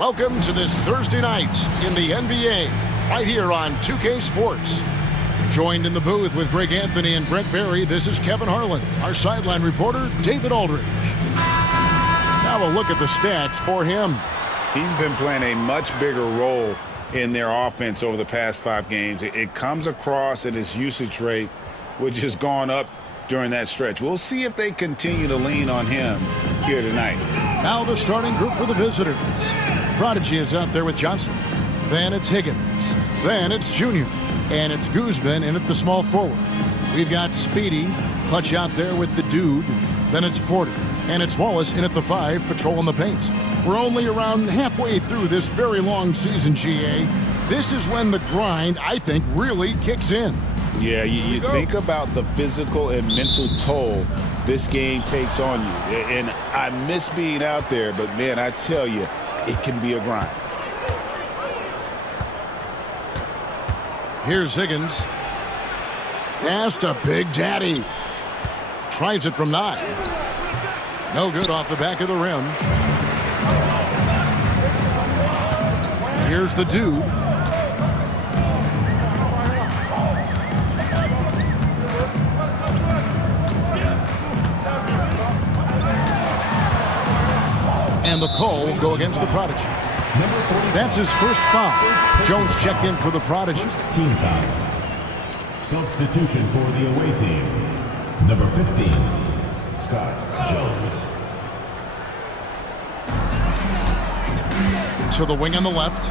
Welcome to this Thursday night in the NBA, right here on 2K Sports. Joined in the booth with Greg Anthony and Brent Barry, this is Kevin Harlan. Our sideline reporter, David Aldridge. Now a look at the stats for him. He's been playing a much bigger role in their offense over the past 5 games. It comes across in his usage rate, which has gone up during that stretch. We'll see if they continue to lean on him here tonight. Now the starting group for the visitors. Prodigy is out there with Johnson. Then it's Higgins. Then it's Junior. And it's Guzman in at the small forward. We've got Speedy, clutch out there with the dude. Then it's Porter. And it's Wallace in at the 5, patrolling the paint. We're only around halfway through this very long season, GA. This is when the grind, I think, really kicks in. Yeah, you think about the physical and mental toll this game takes on you. And I miss being out there, but, man, I tell you, it can be a grind. Here's Higgins. Pass to Big Daddy. Tries it from 9. No good off the back of the rim. Here's the dude. And the call will go against the Prodigy. That's his first foul. Jones checked in for the Prodigy. Team foul. Substitution for the away team. Number 15, Scott Jones. To the wing on the left.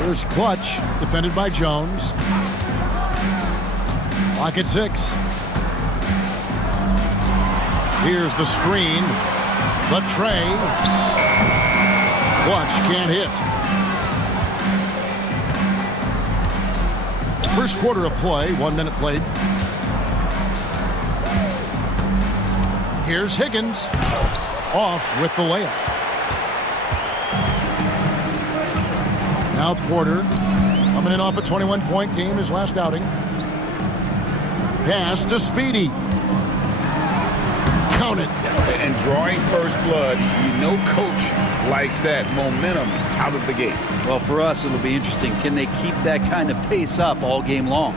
Here's Clutch, defended by Jones. Lock at 6. Here's the screen. The tray. Clutch can't hit. First quarter of play, 1 minute played. Here's Higgins. Off with the layup. Now Porter coming in off a 21-point game, his last outing. Pass to Speedy. Count it. And drawing first blood, you know coach likes that momentum out of the gate. Well, for us, it'll be interesting. Can they keep that kind of pace up all game long?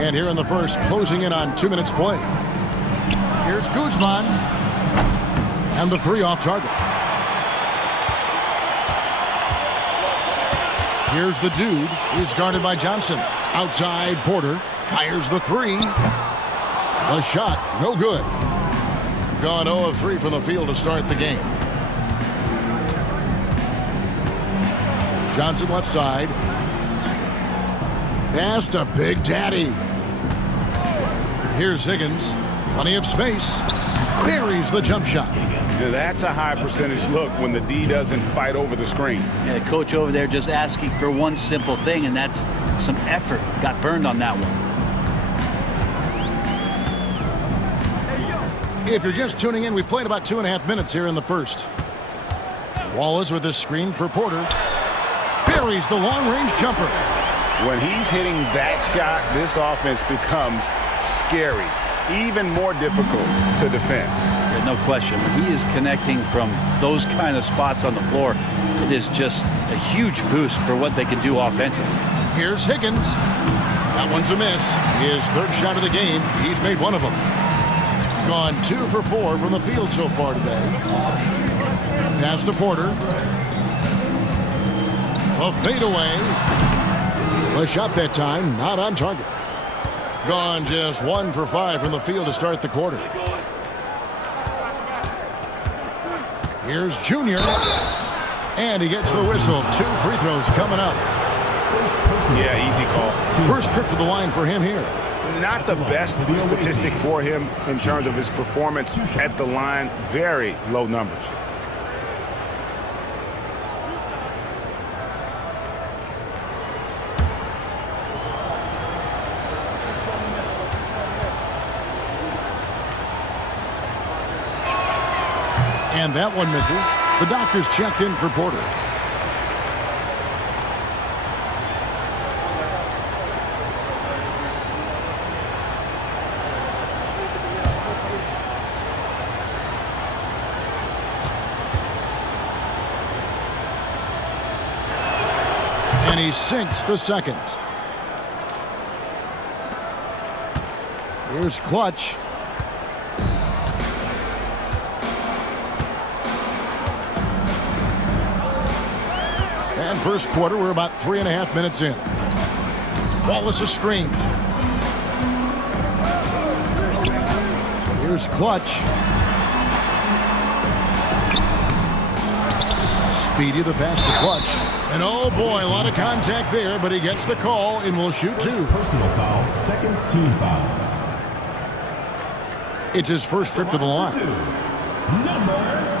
And here in the first, closing in on 2 minutes play. Here's Guzman. And the 3 off target. Here's the dude. He's guarded by Johnson. Outside, Porter fires the 3. The shot, no good. Gone 0 of 3 from the field to start the game. Johnson left side. Pass to Big Daddy. Here's Higgins. Plenty of space. Buries the jump shot. That's a high percentage look when the D doesn't fight over the screen. Yeah, the coach over there just asking for one simple thing, and that's some effort. Got burned on that one. If you're just tuning in, we've played about 2.5 minutes here in the first. Wallace with his screen for Porter. Buries the long-range jumper. When he's hitting that shot, this offense becomes scary, even more difficult to defend. Yeah, no question. When he is connecting from those kind of spots on the floor, it is just a huge boost for what they can do offensively. Here's Higgins. That one's a miss. His 3rd shot of the game. He's made 1 of them. Gone 2 for 4 from the field so far today. Pass to Porter. A fadeaway. The shot that time, not on target. Gone just 1 for 5 from the field to start the quarter. Here's Junior. And he gets the whistle. 2 free throws coming up. Yeah, easy call. First trip to the line for him here. Not the best statistic for him in terms of his performance at the line. Very low numbers. And that one misses. The doctors checked in for Porter. And he sinks the second. Here's Clutch. And first quarter, we're about 3.5 minutes in. Wallace a screen. Here's Clutch. Speedy the pass to Clutch. And oh boy, a lot of contact there, but he gets the call and will shoot two. Personal foul, second team foul. It's his first trip to the line. Number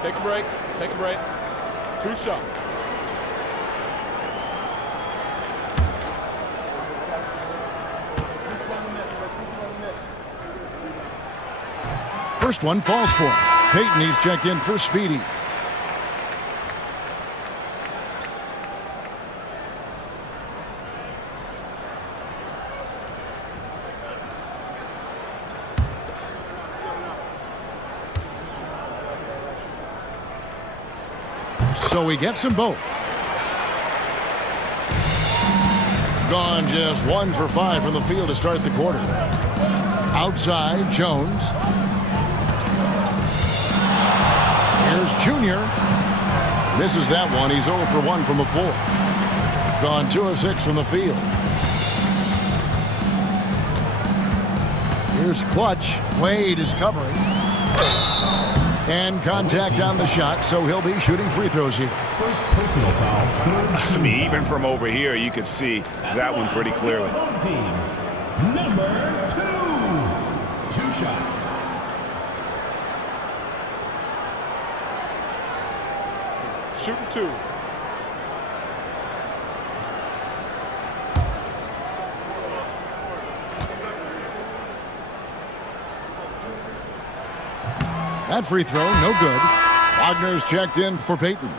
2. Take a break. Take a break. 2 shots. First one falls for him. Peyton, he's checked in for Speedy. So he gets them both. Gone just 1 for 5 from the field to start the quarter. Outside, Jones. Here's Junior. Misses that one. He's 0 for 1 from the floor. Gone 2 of 6 from the field. Here's Clutch. Wade is covering. And contact on the shot, so he'll be shooting free throws here. First personal foul. I mean, even from over here, you could see that one pretty clearly. Team. Number 2. 2 shots. Shooting 2. That free throw, no good. Wagner's checked in for Peyton.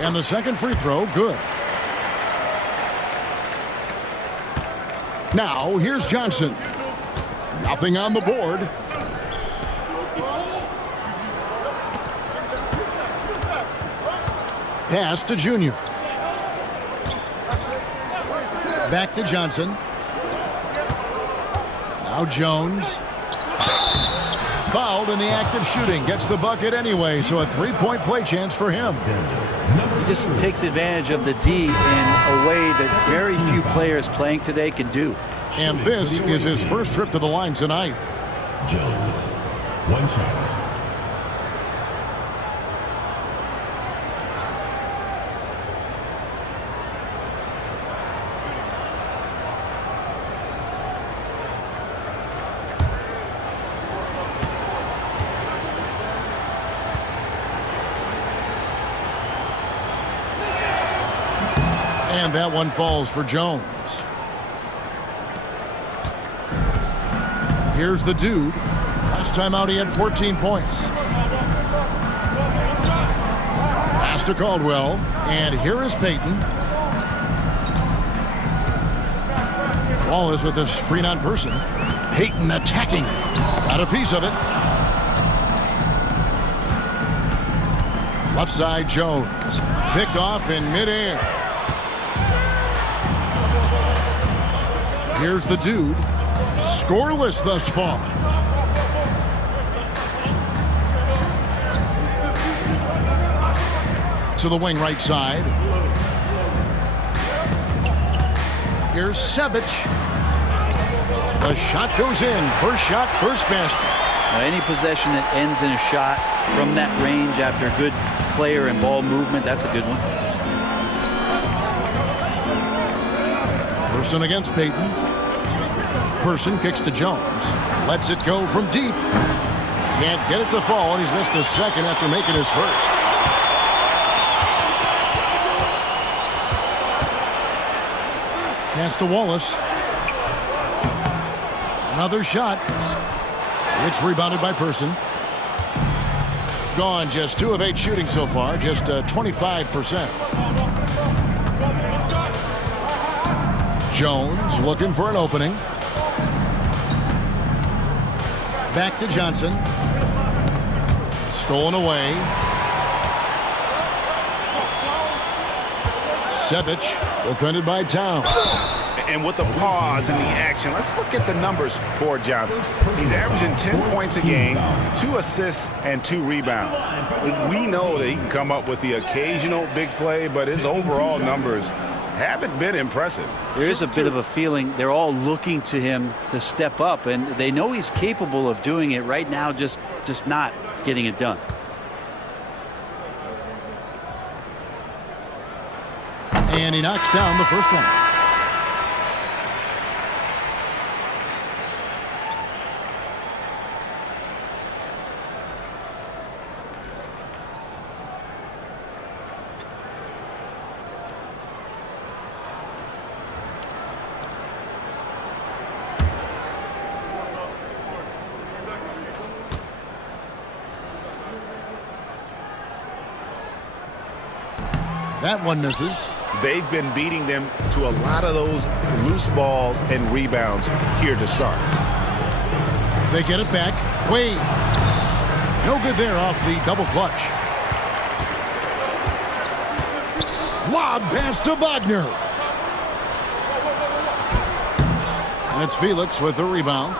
And the second free throw, good. Now, here's Johnson. Nothing on the board. Pass to Junior. Back to Johnson. Now Jones. Fouled in the act of shooting. Gets the bucket anyway, so a three-point play chance for him. He just takes advantage of the D in a way that very few players playing today can do. And this is his first trip to the line tonight. Jones. 1 shot. And that one falls for Jones. Here's the dude. Last time out, he had 14 points. Pass to Caldwell. And here is Peyton. Wallace with a screen on person. Peyton attacking. Got a piece of it. Left side, Jones. Picked off in midair. Here's the dude. Scoreless thus far. To the wing right side. Here's Sevic. The shot goes in. First shot, first basket. Now, any possession that ends in a shot from that range after good player and ball movement, that's a good one. Person against Peyton. Person kicks to Jones. Lets it go from deep. Can't get it to fall, and he's missed the second after making his first. Pass to Wallace. Another shot. It's rebounded by Person. Gone just 2 of 8 shooting so far, just 25%. Jones looking for an opening. Back to Johnson. Stolen away. Sevic, defended by Towns. And with the pause in the action, let's look at the numbers for Johnson. He's averaging 10 points a game, 2 assists, and 2 rebounds. We know that he can come up with the occasional big play, but his overall numbers haven't been impressive. There is a bit of a feeling they're all looking to him to step up, and they know he's capable of doing it right now, just not getting it done. And he knocks down the first one. That one misses. They've been beating them to a lot of those loose balls and rebounds here to start. They get it back. Wade. No good there off the double clutch. Lob pass to Wagner. And it's Felix with the rebound.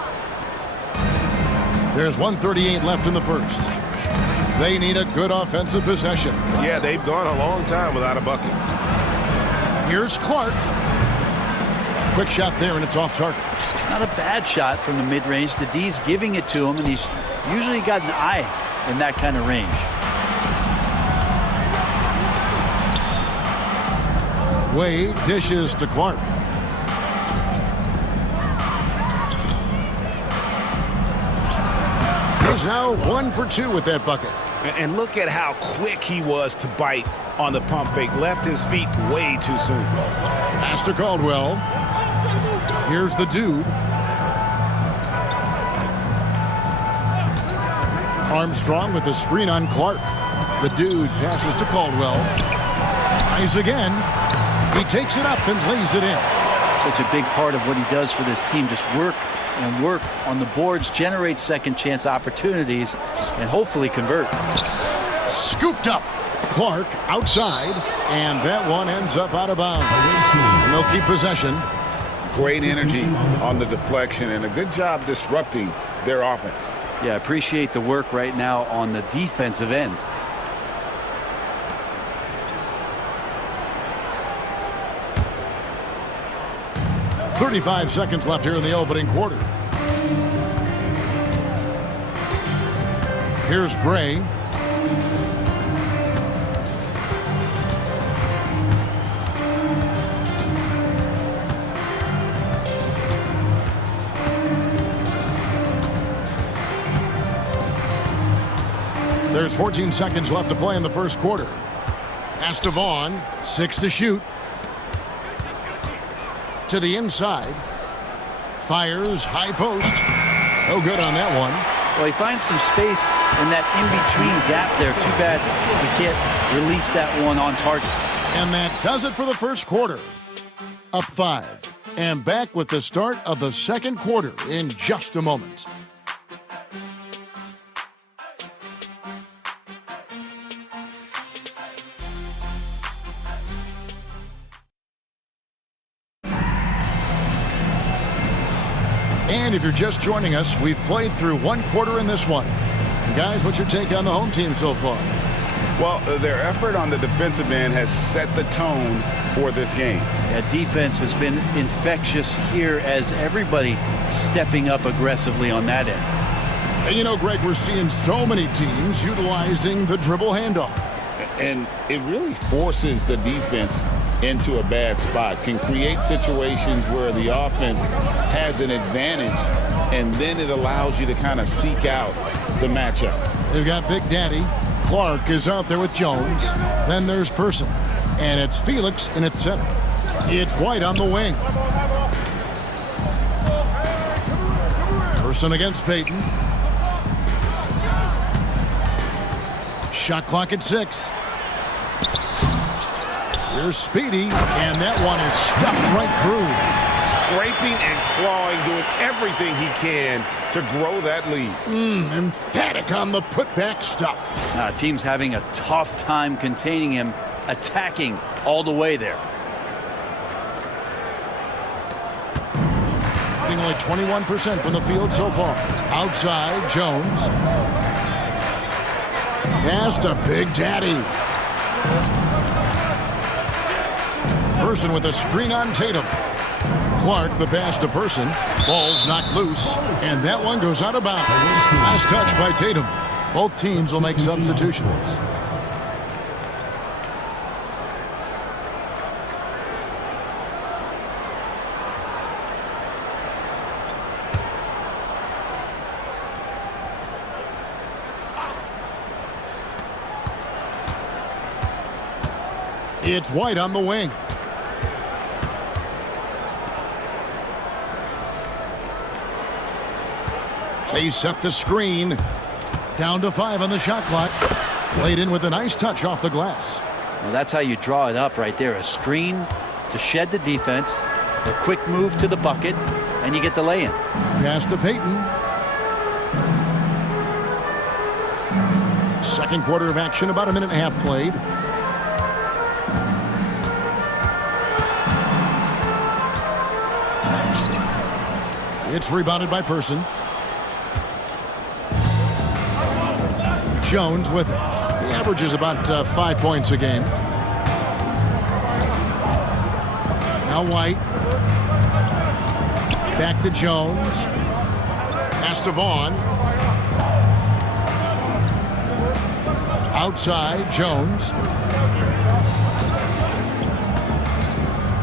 There's 1:38 left in the first. They need a good offensive possession. Yeah, they've gone a long time without a bucket. Here's Clark. Quick shot there, and it's off target. Not a bad shot from the mid-range. The D's giving it to him, and he's usually got an eye in that kind of range. Wade dishes to Clark. He's now 1 for 2 with that bucket. And look at how quick he was to bite on the pump fake. Left his feet way too soon. Pass to Caldwell. Here's the dude. Armstrong with a screen on Clark. The dude passes to Caldwell. Tries again. He takes it up and lays it in. Such a big part of what he does for this team, just work and work on the boards, generate second chance opportunities, and hopefully convert. Scooped up. Clark outside, and that one ends up out of bounds. And they'll keep possession. Great energy on the deflection and a good job disrupting their offense. Yeah, appreciate the work right now on the defensive end. .35 seconds left here in the opening quarter. Here's Gray. There's 14 seconds left to play in the first quarter. Pass to Vaughn. 6 to shoot. To the inside. Fires high post. No good on that one. Well, he finds some space in that in-between gap there. Too bad he can't release that one on target. And that does it for the first quarter. Up 5. And back with the start of the second quarter in just a moment. And if you're just joining us, we've played through one quarter in this one. And guys, what's your take on the home team so far? Well, their effort on the defensive end has set the tone for this game. Yeah, defense has been infectious here as everybody stepping up aggressively on that end. And you know, Greg, we're seeing so many teams utilizing the dribble handoff. And it really forces the defense into a bad spot, can create situations where the offense has an advantage and then it allows you to kind of seek out the matchup. They've got Big Daddy. Clark is out there with Jones. Then there's Person. And it's Felix in its center. It's White on the wing. Person against Peyton. Shot clock at 6. Here's Speedy, and that one is stuffed right through. Scraping and clawing, doing everything he can to grow that lead. Emphatic on the putback stuff. Team's having a tough time containing him, attacking all the way there. Shooting only 21% from the field so far. Outside, Jones. Pass to Big Daddy. Person with a screen on Tatum. Clark, the pass to Person. Ball's knocked loose, and that one goes out of bounds. Last touch by Tatum. Both teams will make substitutions. It's White on the wing. They set the screen. Down to 5 on the shot clock. Laid in with a nice touch off the glass. Well, that's how you draw it up right there. A screen to shed the defense, a quick move to the bucket, and you get the lay-in. Pass to Peyton. Second quarter of action, about a minute and a half played. It's rebounded by Person. Jones with it. He averages about 5 points a game. Now White. Back to Jones. Pass to Vaughn. Outside, Jones.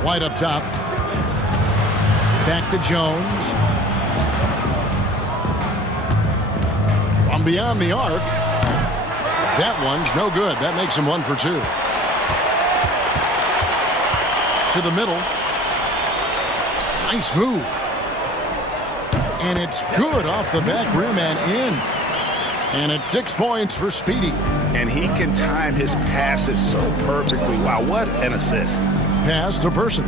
White up top. Back to Jones. From beyond the arc. That one's no good. That makes him 1 for 2. To the middle. Nice move. And it's good off the back rim and in. And it's 6 points for Speedy. And he can time his passes so perfectly. Wow, what an assist. Pass to Person.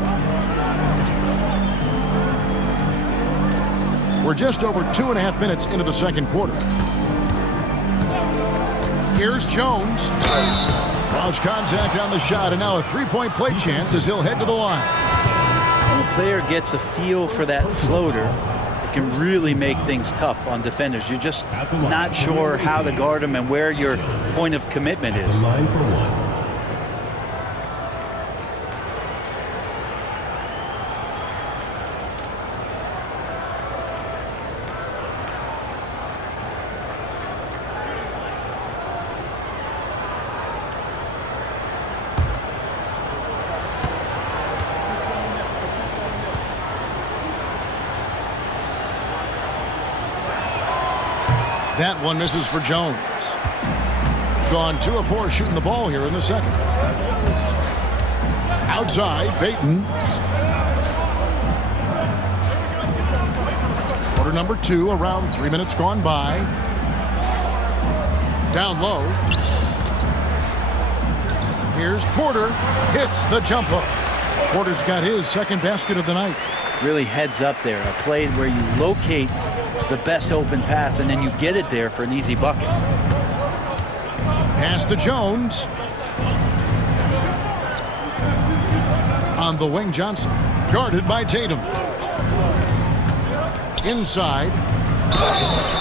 We're just over 2.5 minutes into the second quarter. Here's Jones. Draws contact on the shot, and now a three-point play chance as he'll head to the line. When a player gets a feel for that floater, it can really make things tough on defenders. You're just not sure how to guard them and where your point of commitment is. Line for 1. That one misses for Jones. Gone 2 of 4 shooting the ball here in the second. Outside, Peyton. Quarter number 2, around 3 minutes gone by. Down low. Here's Porter. Hits the jump hook. Porter's got his second basket of the night. Really heads up there. A play where you locate the best open pass and then you get it there for an easy bucket. Pass to Jones. On the wing, Johnson. Guarded by Tatum. Inside.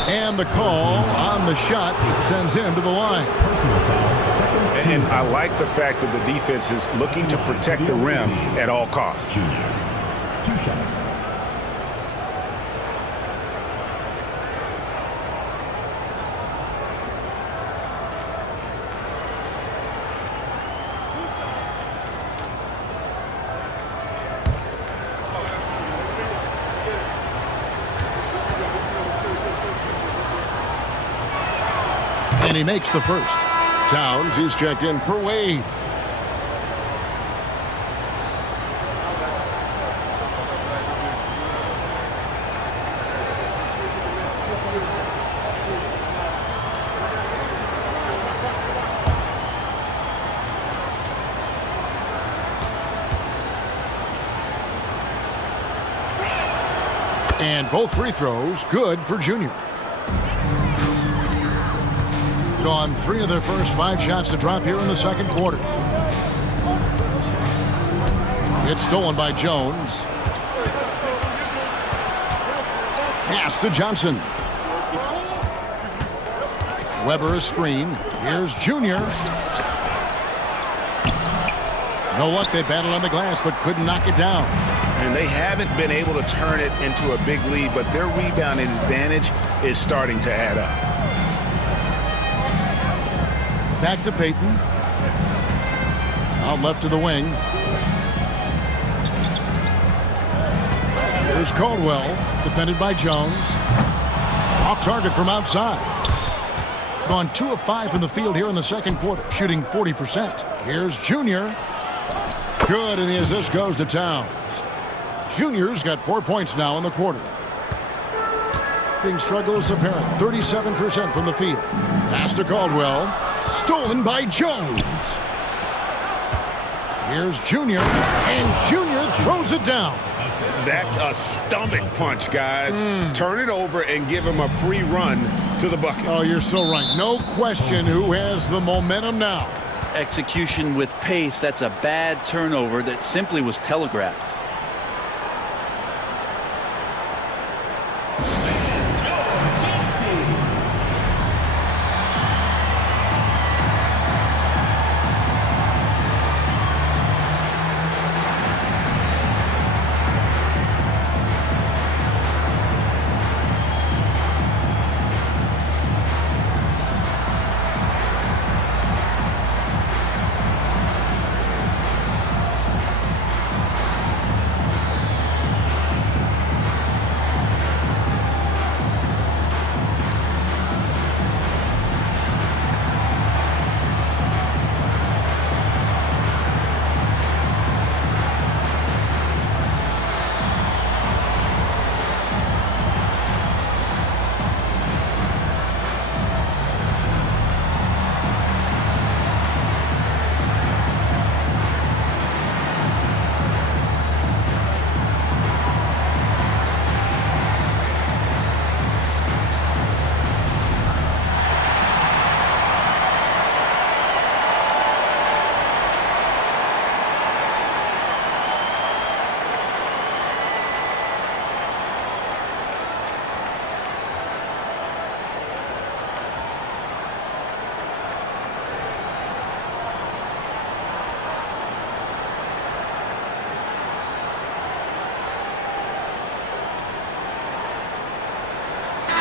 And the call on the shot sends him to the line. And I like the fact that the defense is looking to protect the rim at all costs. Junior. 2 shots. And he makes the first. Towns is checked in for Wade. And both free throws good for Junior. Gone 3 of their first 5 shots to drop here in the second quarter. It's stolen by Jones. Pass to Johnson. Weber a screen. Here's Junior. No luck. They battled on the glass but couldn't knock it down. And they haven't been able to turn it into a big lead, but their rebounding advantage is starting to add up. Back to Payton. Out left to the wing. Here's Caldwell, defended by Jones. Off target from outside. Gone 2 of 5 from the field here in the second quarter, shooting 40%. Here's Junior. Good, and the assist goes to Towns. Junior's got 4 points now in the quarter. Being struggles apparent, 37% from the field. Pass to Caldwell. Stolen by Jones. Here's Junior, and Junior throws it down. That's a stomach punch, guys. Turn it over and give him a free run to the bucket. Oh, you're so right. No question who has the momentum now. Execution with pace. That's a bad turnover that simply was telegraphed.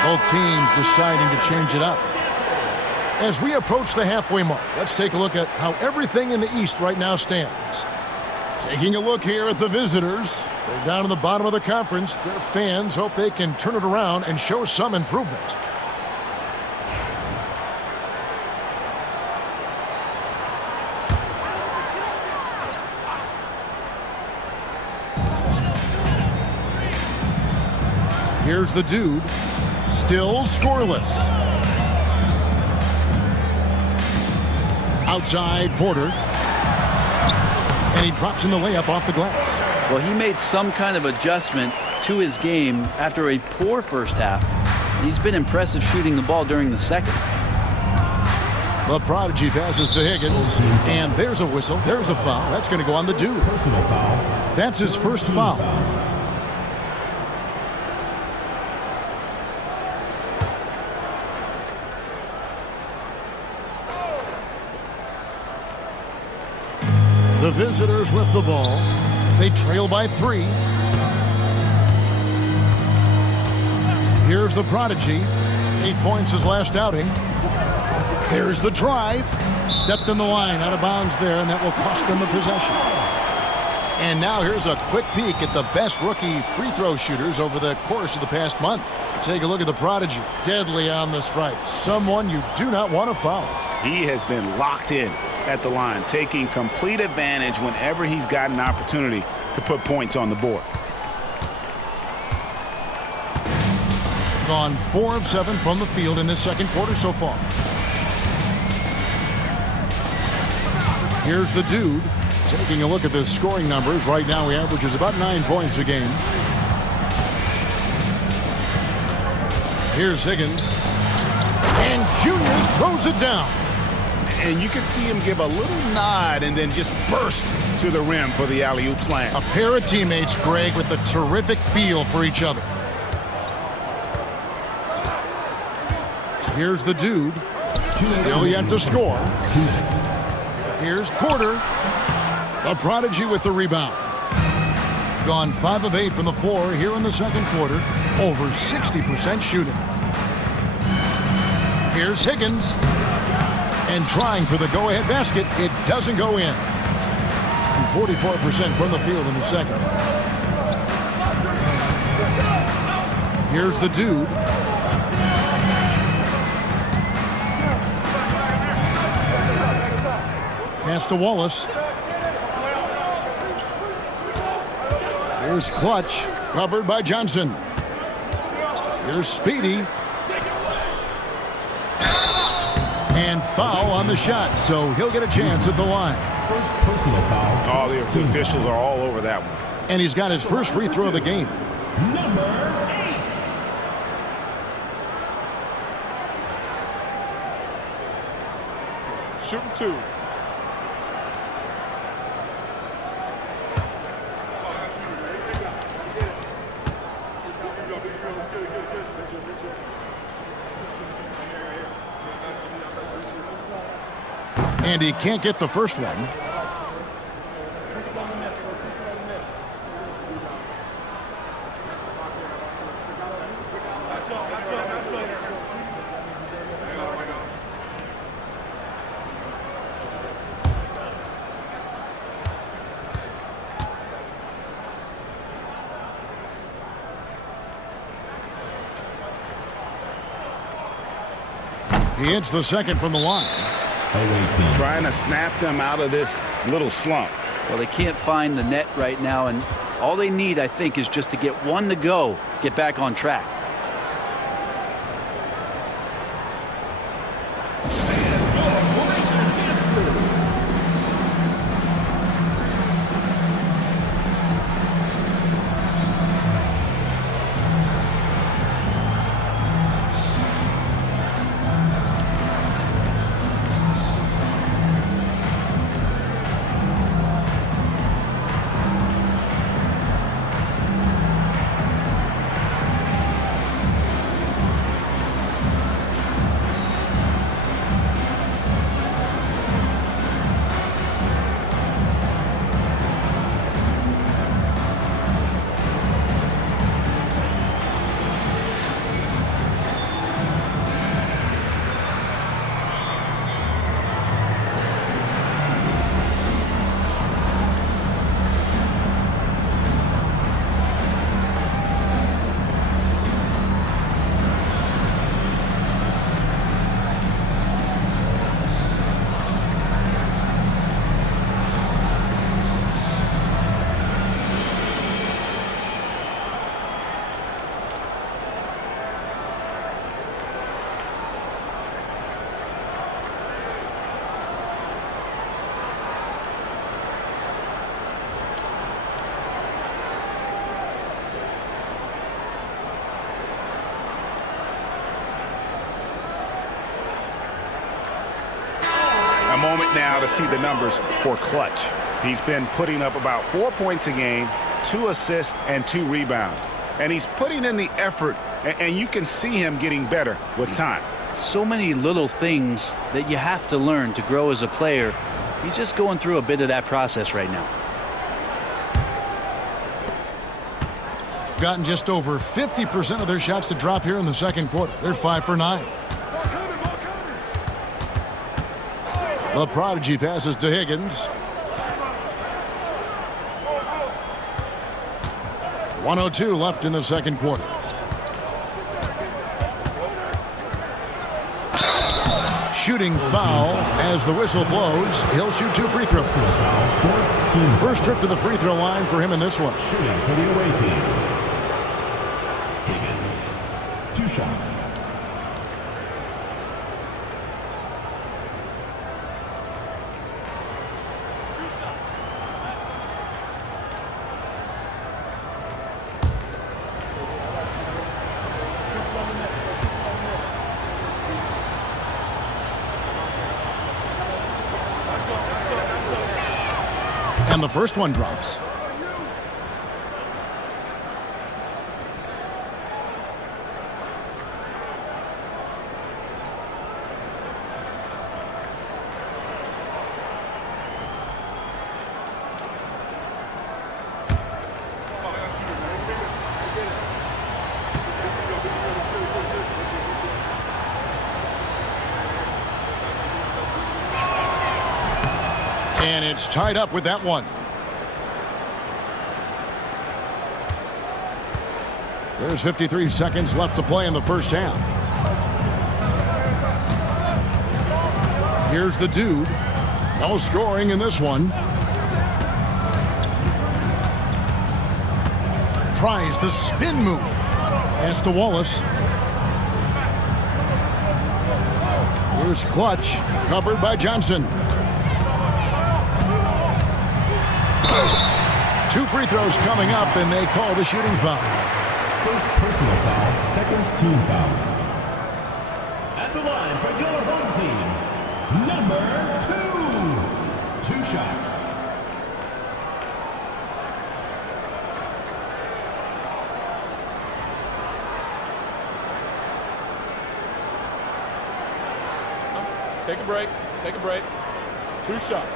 Both teams deciding to change it up. As we approach the halfway mark, let's take a look at how everything in the East right now stands. Taking a look here at the visitors. They're down in the bottom of the conference. Their fans hope they can turn it around and show some improvement. Here's the dude. Still scoreless. Outside Porter. And he drops in the layup off the glass. Well, he made some kind of adjustment to his game after a poor first half. He's been impressive shooting the ball during the second. The prodigy passes to Higgins. And there's a whistle. There's a foul. That's going to go on the dude. That's his first foul. The visitors with the ball. They trail by 3. Here's the prodigy. 8 points his last outing. There's the drive. Stepped in the line, out of bounds there, and that will cost them the possession. And now here's a quick peek at the best rookie free throw shooters over the course of the past month. Take a look at the prodigy. Deadly on the stripe. Someone you do not want to foul. He has been locked in at the line, taking complete advantage whenever he's got an opportunity to put points on the board. Gone 4 of 7 from the field in this second quarter so far. Here's the dude. Taking a look at the scoring numbers. Right now he averages about 9 points a game. Here's Higgins. And Junior throws it down. And you can see him give a little nod and then just burst to the rim for the alley-oop slam. A pair of teammates, Greg, with a terrific feel for each other. Here's the dude. Still yet to score. Here's Porter. A prodigy with the rebound. Gone 5 of 8 from the floor here in the second quarter. Over 60% shooting. Here's Higgins. And trying for the go-ahead basket. It doesn't go in. And 44% from the field in the second. Here's the dude. Pass to Wallace. Here's Clutch, covered by Johnson. Here's Speedy. And foul on the shot, so he'll get a chance at the line. First personal foul. Oh, the officials are all over that one. And he's got his first free throw of the game. Number 8. Shooting 2. And he can't get the first one. He hits the second from the line. Trying to snap them out of this little slump. Well, they can't find the net right now, and all they need, I think, is just to get one to go, get back on track. A moment now to see the numbers for Clutch. He's been putting up about 4 points a game, 2 assists, and 2 rebounds. And he's putting in the effort, and you can see him getting better with time. So many little things that you have to learn to grow as a player. He's just going through a bit of that process right now. Gotten just over 50% of their shots to drop here in the second quarter. They're 5 for 9. The prodigy passes to Higgins. 1:02 left in the second quarter. Shooting foul as the whistle blows. He'll shoot 2 free throws. First trip to the free throw line for him in this one. Shooting for the away team. Higgins. 2 shots. And the first one drops. And it's tied up with that one. There's 53 seconds left to play in the first half. Here's the dude. No scoring in this one. Tries the spin move. Pass to Wallace. Here's Clutch. Covered by Johnson. 2 free throws coming up, and they call the shooting foul. First personal foul, second team foul. At the line for your home team, number 2. 2 shots. Take a break. Take a break. 2 shots.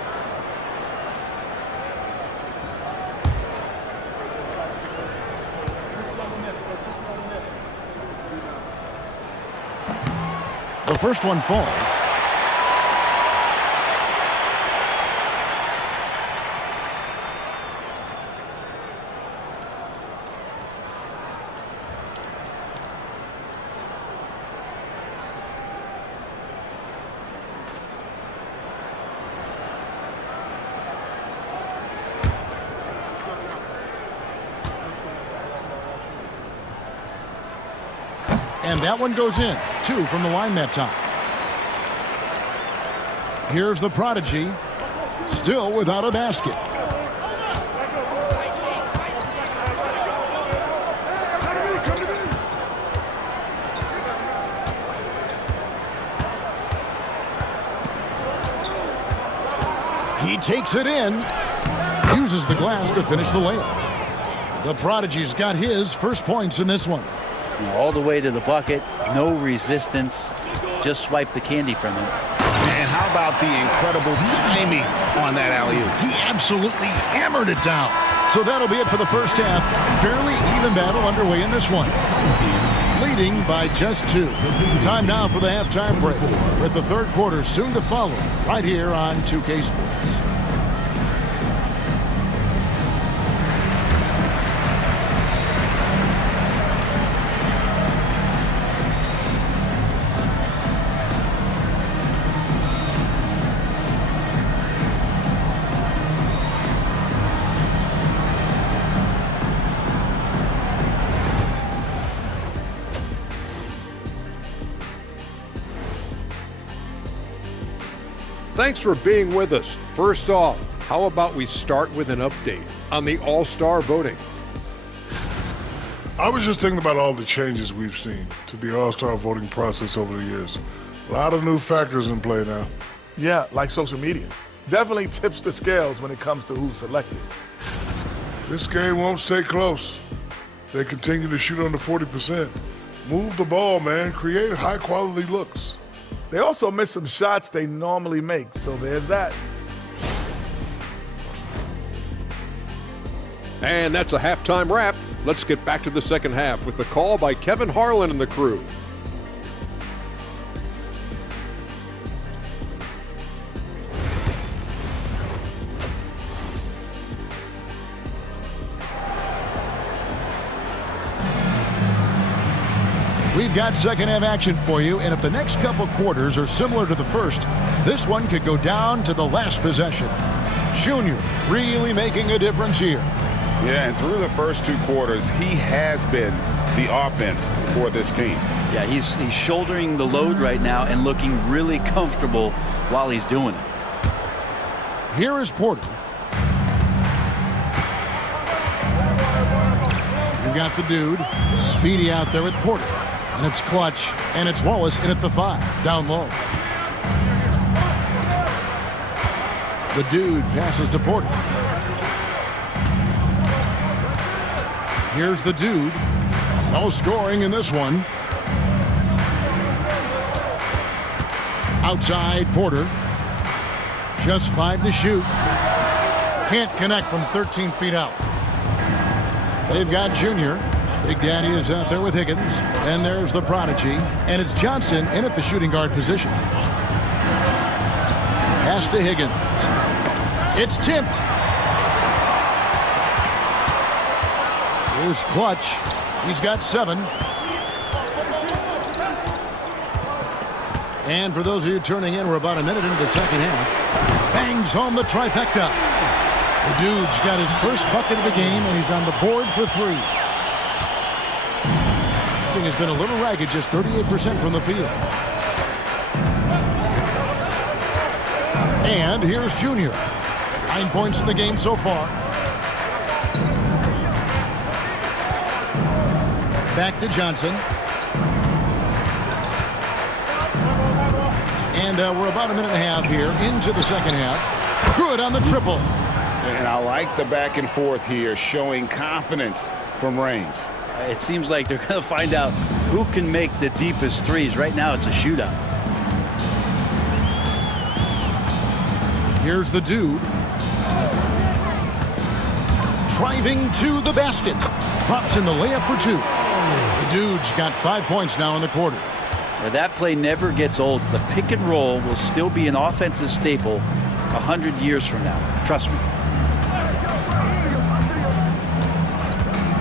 The first one falls. And that one goes in. 2 from the line that time. Here's the prodigy, still without a basket. He takes it in, uses the glass to finish the layup. The prodigy's got his first points in this one. All the way to the bucket, no resistance, just swipe the candy from him. And how about the incredible timing on that alley-oop? He absolutely hammered it down. So that'll be it for the first half. Fairly even battle underway in this one. Leading by just 2. Time now for the halftime break, with the third quarter soon to follow, right here on 2K Sports. Thanks for being with us. First off, how about we start with an update on the All-Star voting? I was just thinking about all the changes we've seen to the All-Star voting process over the years. A lot of new factors in play now. Yeah, like social media. Definitely tips the scales when it comes to who's selected. This game won't stay close. They continue to shoot under 40%. Move the ball, man. Create high-quality looks. They also miss some shots they normally make, so there's that. And that's a halftime wrap. Let's get back to the second half with the call by Kevin Harlan and the crew. We've got second half action for you, and if the next couple quarters are similar to the first, this one could go down to the last possession. Junior really making a difference here. Yeah, and through the first 2 quarters, he has been the offense for this team. Yeah, he's shouldering the load right now and looking really comfortable while he's doing it. Here is Porter. You've got the dude, Speedy out there with Porter. And it's Clutch, and it's Wallace in at the 5, down low. The dude passes to Porter. Here's the dude. No scoring in this one. Outside Porter. Just 5 to shoot. Can't connect from 13 feet out. They've got Junior. Big Daddy is out there with Higgins. And there's the prodigy. And it's Johnson in at the shooting guard position. Pass to Higgins. It's tipped. Here's Clutch. He's got 7. And for those of you turning in, we're about a minute into the second half. Bangs home the trifecta. The dude's got his first bucket of the game, and he's on the board for 3. He has been a little ragged, just 38% from the field. And here's Junior. 9 points in the game so far. Back to Johnson. And we're about a minute and a half here into the second half. Good on the triple. And I like the back and forth here, showing confidence from range. It seems like they're going to find out who can make the deepest threes. Right now, it's a shootout. Here's the dude. Driving to the basket. Drops in the layup for 2. The dude's got 5 points now in the quarter. Now, that play never gets old. The pick and roll will still be an offensive staple 100 years from now. Trust me.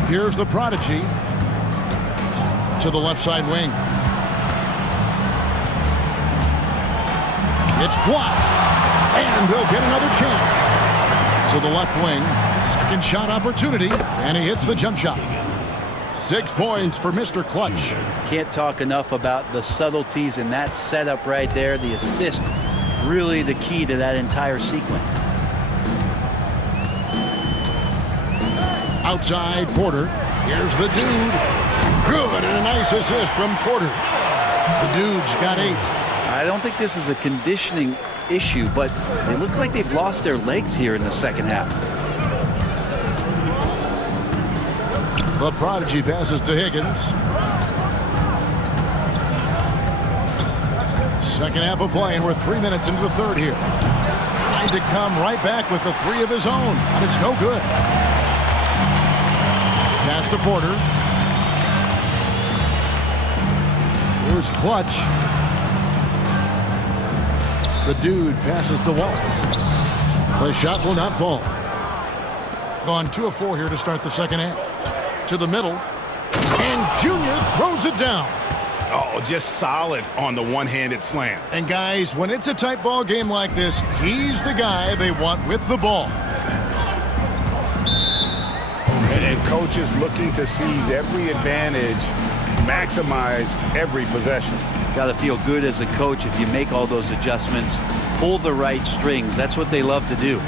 Here's the prodigy to the left side wing. It's blocked, and they'll get another chance. To the left wing, second shot opportunity, and he hits the jump shot. 6 points for Mr. Clutch. Can't talk enough about the subtleties in that setup right there. The assist, really the key to that entire sequence. Outside Porter. Here's the dude. Good, and a nice assist from Porter. The dude's got 8. I don't think this is a conditioning issue, but they look like they've lost their legs here in the second half. The prodigy passes to Higgins. Second half of play, and we're 3 minutes into the third here. Trying to come right back with the 3 of his own, and it's no good. Pass to Porter. Here's Clutch. The dude passes to Wallace. The shot will not fall. Gone 2 of 4 here to start the second half. To the middle. And Junior throws it down. Oh, just solid on the one-handed slam. And guys, when it's a tight ball game like this, he's the guy they want with the ball. And coaches looking to seize every advantage, maximize every possession. Got to feel good as a coach if you make all those adjustments, pull the right strings. That's what they love to do.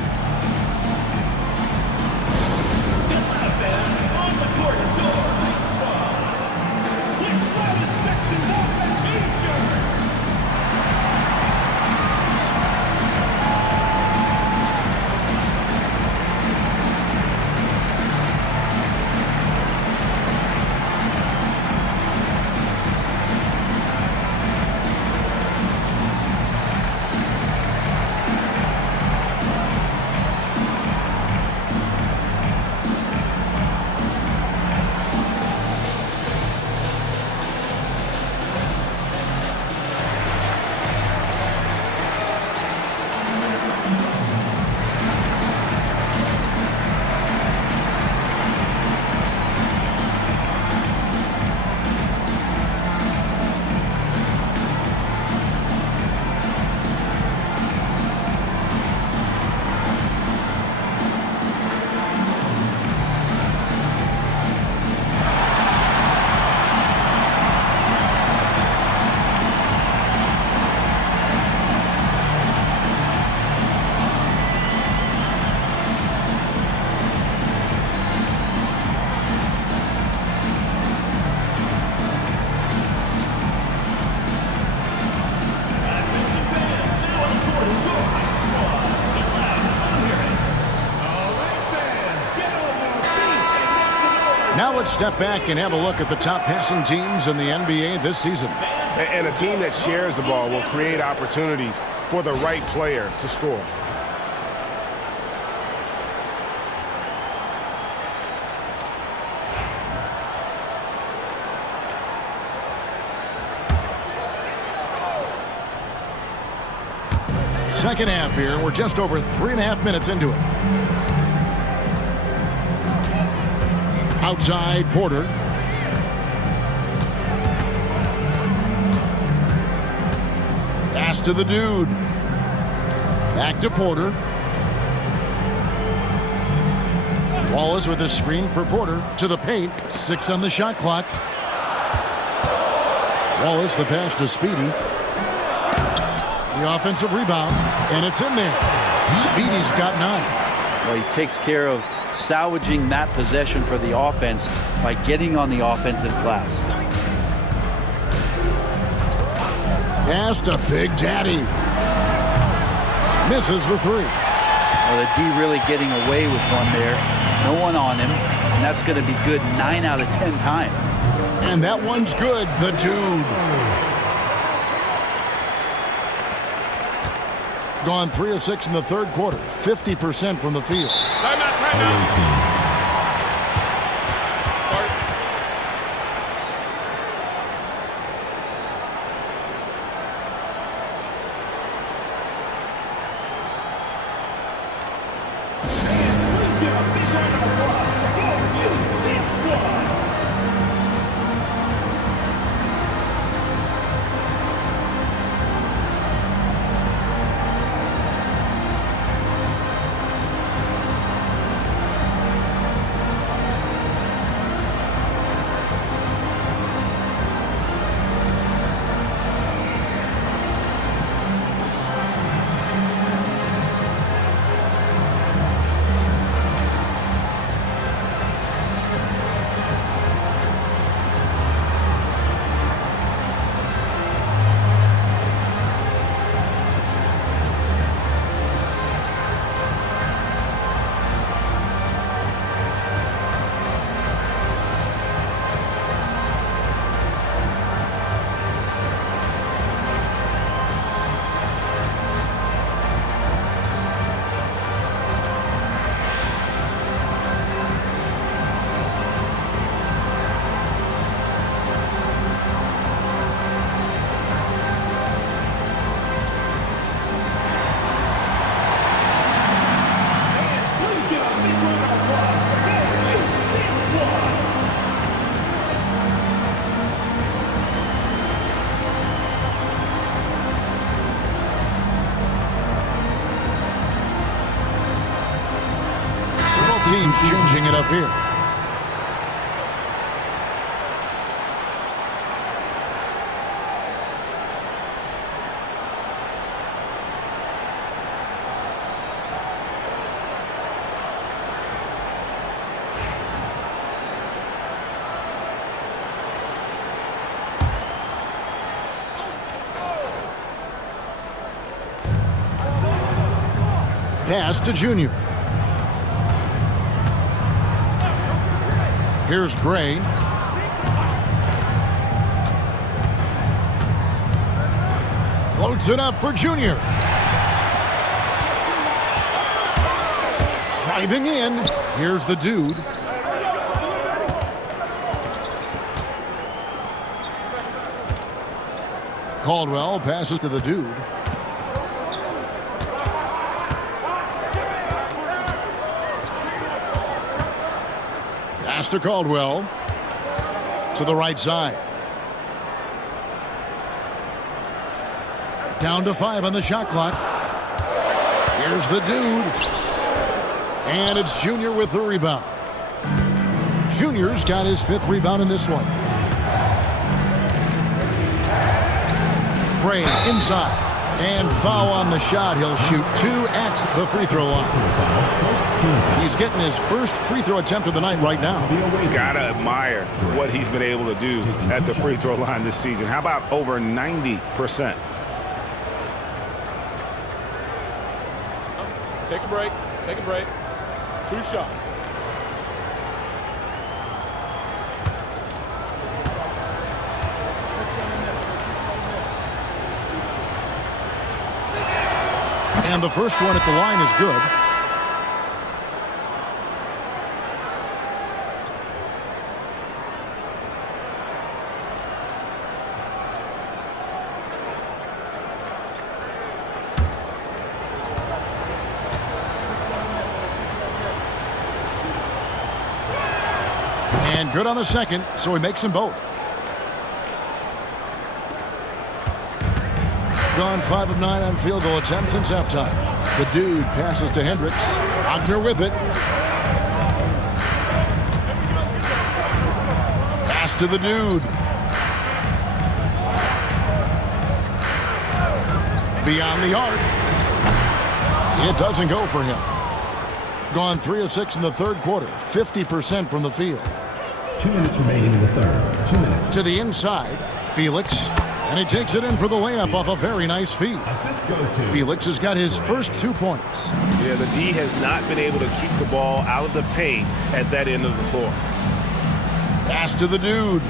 let's step back and have a look at the top passing teams in the NBA this season. And a team that shares the ball will create opportunities for the right player to score. Second half here. We're just over 3.5 minutes into it. Outside, Porter. Pass to the dude. Back to Porter. Wallace with a screen for Porter. To the paint. 6 on the shot clock. Wallace, the pass to Speedy. The offensive rebound, and it's in there. Speedy's got 9. Well, he takes care of salvaging that possession for the offense by getting on the offensive glass. Pass to Big Daddy. Misses the 3. Well, the D really getting away with one there. No one on him, and that's going to be good 9 out of 10 times. And that one's good, the dude. Gone 3 of 6 in the third quarter, 50% from the field. Timeout. Teams changing it up here. Pass to Junior. Here's Gray. Floats it up for Junior. Driving in. Here's the dude. Caldwell passes to the dude. Pass to Caldwell. To the right side. Down to 5 on the shot clock. Here's the dude. And it's Junior with the rebound. Junior's got his 5th rebound in this one. Gray inside. And foul on the shot. He'll shoot 2 at the free throw line. He's getting his first free throw attempt of the night right now. Gotta admire what he's been able to do at the free throw line this season. How about over 90%? Take a break. Take a break. 2 shots. And the first one at the line is good. And good on the second, so he makes them both. Gone 5 of 9 on field goal attempts since halftime. The dude passes to Hendricks. Wagner with it. Pass to the dude. Beyond the arc. It doesn't go for him. Gone 3 of 6 in the third quarter. 50% from the field. 2 minutes remaining in the third. 2 minutes. To the inside, Felix. And he takes it in for the layup off a very nice feed. Assist goes to Felix has got his first 2 points. Yeah, the D has not been able to keep the ball out of the paint at that end of the floor. Pass to the dude.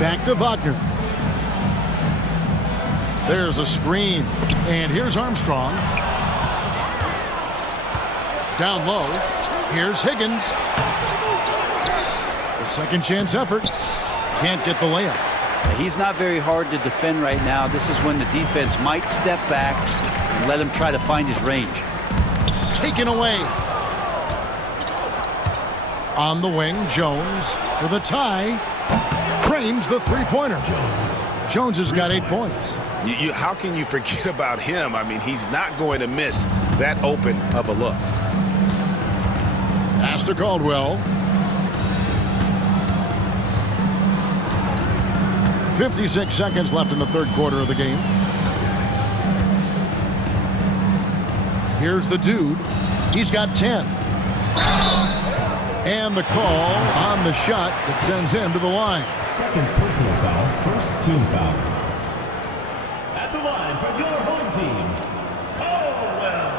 Back to Wagner. There's a screen. And here's Armstrong. Down low. Here's Higgins. The second chance effort. Can't get the layup. He's not very hard to defend right now. This is when the defense might step back and let him try to find his range. Taken away. On the wing, Jones for the tie. Cranes the three-pointer. Jones has got 8 points. How can you forget about him? I mean, he's not going to miss that open of a look. Pass to Caldwell. 56 seconds left in the third quarter of the game. Here's the dude. He's got 10. And the call on the shot that sends him to the line. second personal foul, first team foul. At the line for your home team, Caldwell.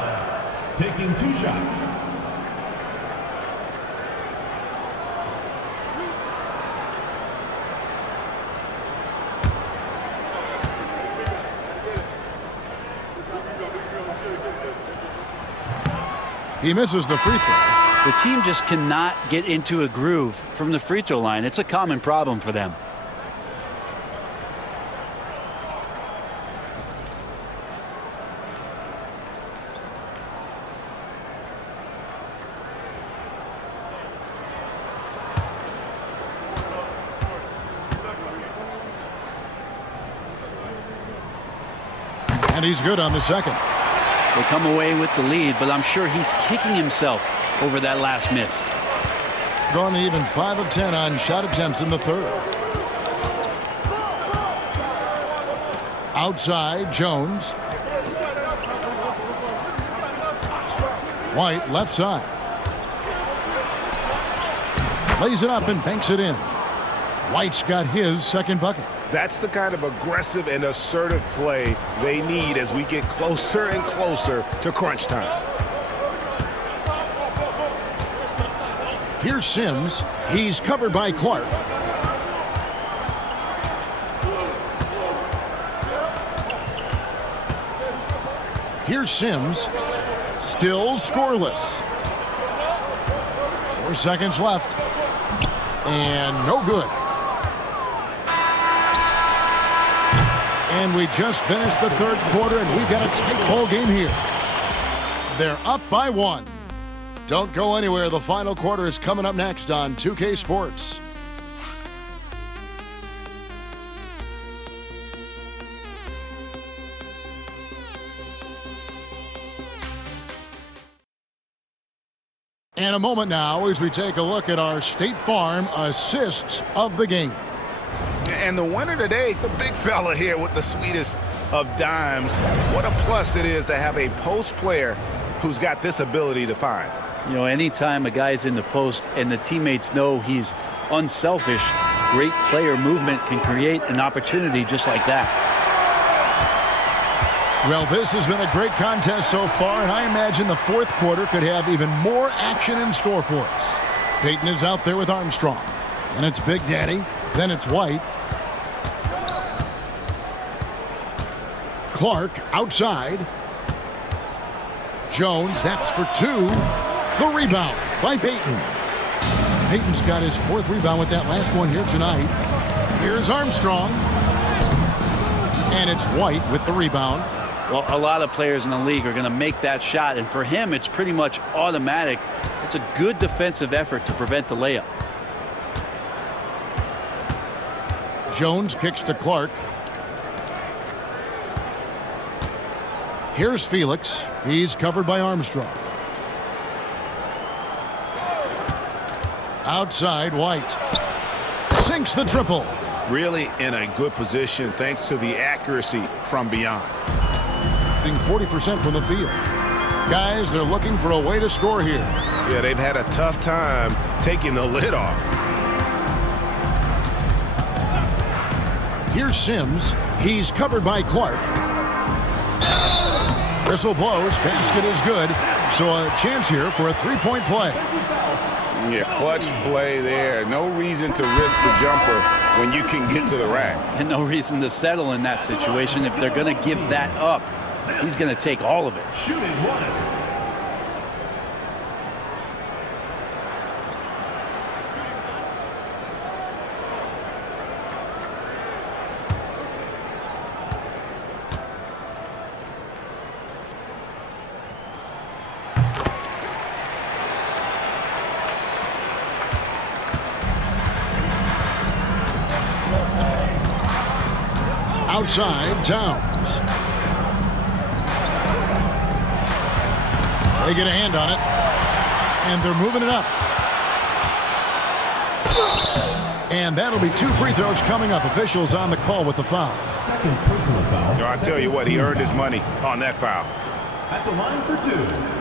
Taking 2 shots. He misses the free throw. The team just cannot get into a groove from the free throw line. It's a common problem for them. And he's good on the second. They come away with the lead, but I'm sure he's kicking himself over that last miss. Gone even 5 of 10 on shot attempts in the third. Outside, Jones. White, left side. Lays it up and banks it in. White's got his second bucket. That's the kind of aggressive and assertive play they need as we get closer and closer to crunch time. Here's Sims. He's covered by Clark. Here's Sims. Still scoreless. 4 seconds left. And no good. And we just finished the third quarter, and we've got a tight ball game here. They're up by 1. Don't go anywhere. The final quarter is coming up next on 2K Sports. And a moment now as we take a look at our State Farm assists of the game. And the winner today, the big fella here with the sweetest of dimes. What a plus it is to have a post player who's got this ability to find. You know, anytime a guy's in the post and the teammates know he's unselfish, great player movement can create an opportunity just like that. Well, this has been a great contest so far, and I imagine the fourth quarter could have even more action in store for us. Peyton is out there with Armstrong. And it's Big Daddy. Then it's White. Clark outside. Jones, that's for two. The rebound by Payton. Payton's got his fourth rebound with that last one here tonight. Here's Armstrong. And it's White with the rebound. Well, a lot of players in the league are going to make that shot, and for him, it's pretty much automatic. It's a good defensive effort to prevent the layup. Jones kicks to Clark. Here's Felix. He's covered by Armstrong. Outside, White. Sinks the triple. Really in a good position thanks to the accuracy from beyond. 40% from the field. Guys, they're looking for a way to score here. Yeah, they've had a tough time taking the lid off. Here's Sims. He's covered by Clark. Whistle blows. Basket is good. So a chance here for a three-point play. Yeah, clutch play there. No reason to risk the jumper when you can get to the rack. And no reason to settle in that situation. If they're going to give that up, he's going to take all of it. Shooting one. Outside, Towns. They get a hand on it, and they're moving it up. And that'll be two free throws coming up. Officials on the call with the foul. Second personal foul. So I tell you what, he earned his money on that foul. At the line for two.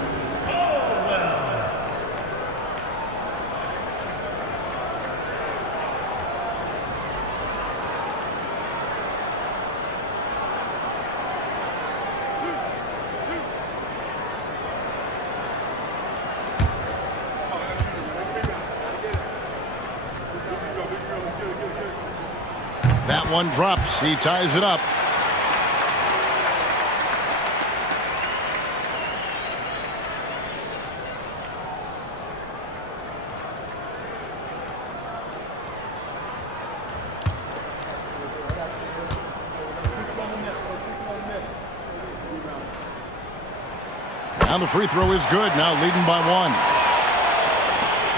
That one drops. He ties it up. And the free throw is good. Now leading by one.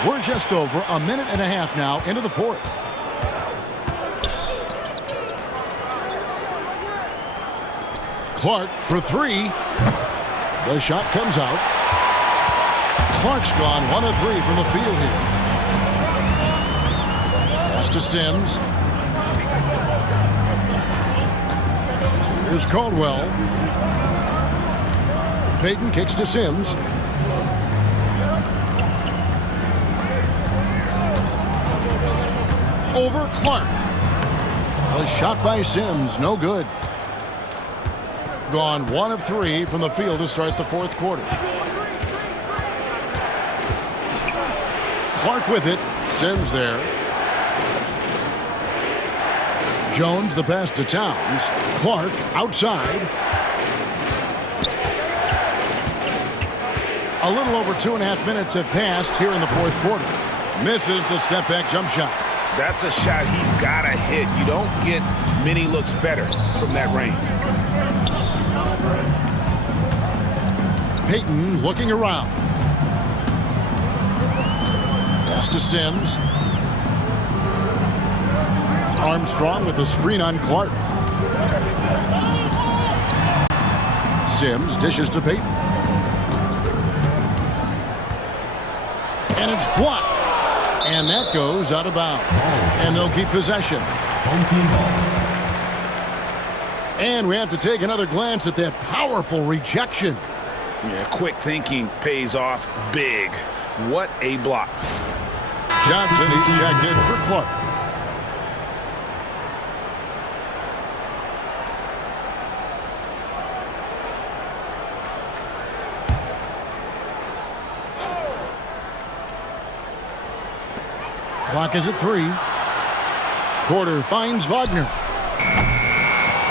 We're just over a minute and a half now into the fourth. Clark for three. The shot comes out. Clark's gone 1 of 3 from the field here. Pass to Sims. Here's Caldwell. Payton kicks to Sims. Over Clark. A shot by Sims, no good. Gone 1 of 3 from the field to start the fourth quarter. Clark with it. Sims there. Jones the pass to Towns. Clark outside. A little over 2.5 minutes have passed here in the fourth quarter. Misses the step back jump shot. That's a shot he's got to hit. You don't get many looks better from that range. Payton looking around. Pass to Sims. Armstrong with the screen on Clark. Sims dishes to Payton. And it's blocked. And that goes out of bounds. And they'll keep possession. Home team ball. And we have to take another glance at that powerful rejection. Yeah, quick thinking pays off big. What a block. Johnson, he's checked in for Clark. Clock is at 3. Porter finds Wagner.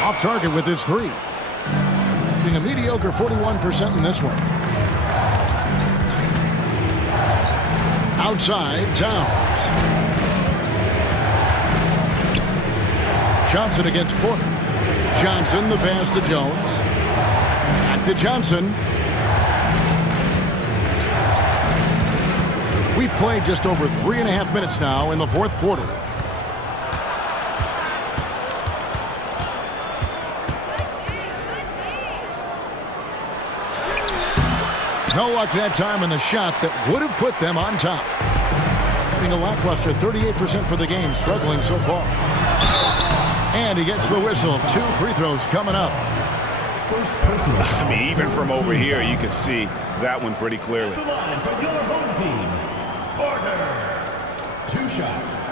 Off target with his 3. shooting a mediocre 41% in this one. Outside, Towns. Johnson against Porter. Johnson, the pass to Jones. Back to Johnson. We've played just over 3.5 minutes now in the fourth quarter. No luck that time in the shot that would have put them on top. Being a lackluster 38% for the game, struggling so far. And he gets the whistle. 2 free throws coming up. I mean, even from over here, you can see that one pretty clearly. The line for your home team, Porter. 2 shots.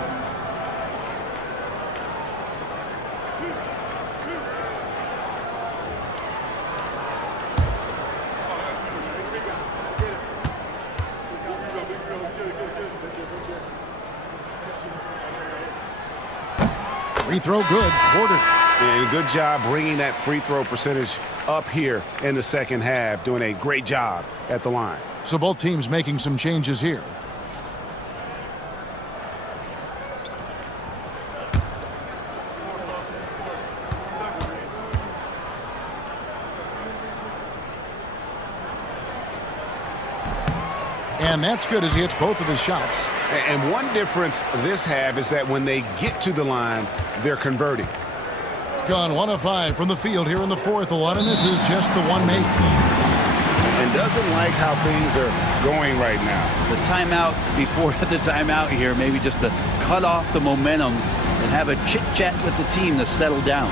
Free throw good. Porter. And good job bringing that free throw percentage up here in the second half. Doing a great job at the line. So both teams making some changes here. And that's good as he hits both of his shots. And one difference this half is that when they get to the line, they're converting. Gone 1 of 5 from the field here in the fourth. A lot of misses, just the one make. And doesn't like how things are going right now. The timeout before the timeout here, maybe just to cut off the momentum and have a chit-chat with the team to settle down.